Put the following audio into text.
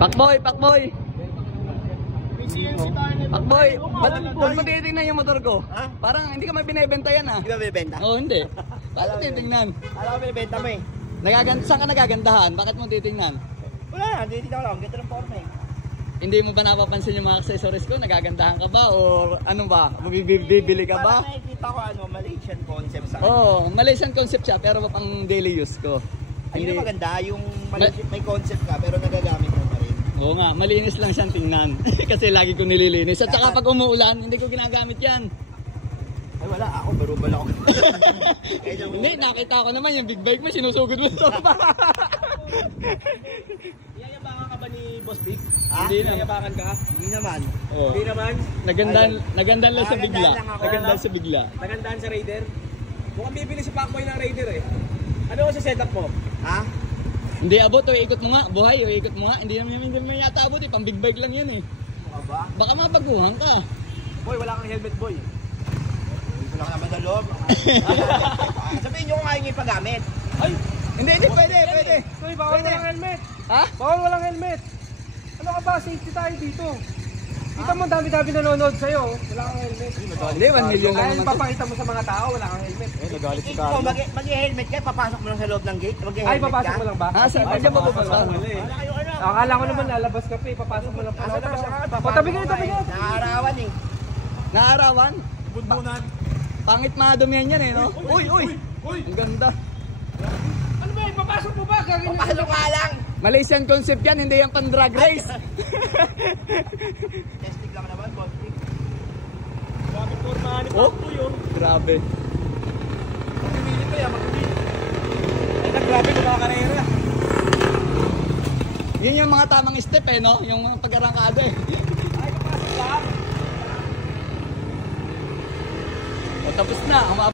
Pakboy, pakboy. Pakboy, ba't mo titignan yung motor ko? Ha? Parang hindi ka may binibenta yan ah. Hindi ba binibenta? Oo, hindi. Bakit titignan? Alam ko binibenta mo eh. Saan ka nagagandahan? Bakit mo titignan? Wala yan, hindi ko lang. Ganda ng forma eh. Hindi mo ba napapansin yung mga accessories ko? Nagagandahan ka ba? O ano ba? Bibili ka ba? Parang nakikita ko Malaysian concept sa akin. Oo, Malaysian concept siya pero pang daily use ko. Ayun na maganda, yung Malaysian, may concept ka pero nagagamit mo pa rin. Oo nga, malinis lang siyang tingnan. Kasi lagi ko nililinis. At saka pag umuulan, hindi ko ginagamit yan. Ay wala, ako barubal ako. Hindi, nakita ko naman yung big bike mo, sinusugod mo ito. Yayabangan ka ba ni Boss Big? Ha? Hindi na. Yayabangan ka? Hindi naman. Oh. Hindi naman. Nagandan lang sa bigla. Nagandahan lang ako. Nagandan sa bigla. Nagandaan sa Raider? Mukhang bibili si Pacboy ng Raider eh. Ano sa setup mo? Ha? Hindi abot, o ikot mo nga. Buhay, o ikot mo nga. Hindi naman yata abot eh. Pang big bike lang yan eh. Ano ba? Baka mabaguhan ka. Boy, wala kang helmet boy. Hindi ko lang naman sa loob. Sabihin nyo kung ayaw nyo ipagamit. Ay! Hindi, pwede. Boy, bawal walang helmet. Ha? Bawal walang helmet. Ano ka ba? Safety tayo dito. Kita mo dami-dami nanonood sa'yo. Wala kang helmet. Hindi, 1 million lang Ay, naman. papakita mo sa mga tao, wala kang helmet. Nagalit si Ikaw, mag-helmet ka, papasok mo lang sa loob ng gate. Ay, papasok mo lang ba? Ah, saan ka ba pupunta? Wala kayo ano. Akala ko naman lalabas ka pa eh. Papasok mo lang pala. O, tabi kayo. Nakaarawan eh. Naarawan? Bunbunan. Pangit madumihan yan eh, no? Uy! Ang ganda. Ano ba? Papasok mo ba? Papasok nga lang. Malaysian concept yan, hindi yan pang drag race. Testing lang naman, posting. Grabe forma ni Oh, Pacboy oh. grabe. Pipili pa yan, magpipili. Ay, grabe kung mga karera. Yun yung mga tamang step eh, no? Yung pag-arangkada eh. Ay, papasok lang. O, tapos na.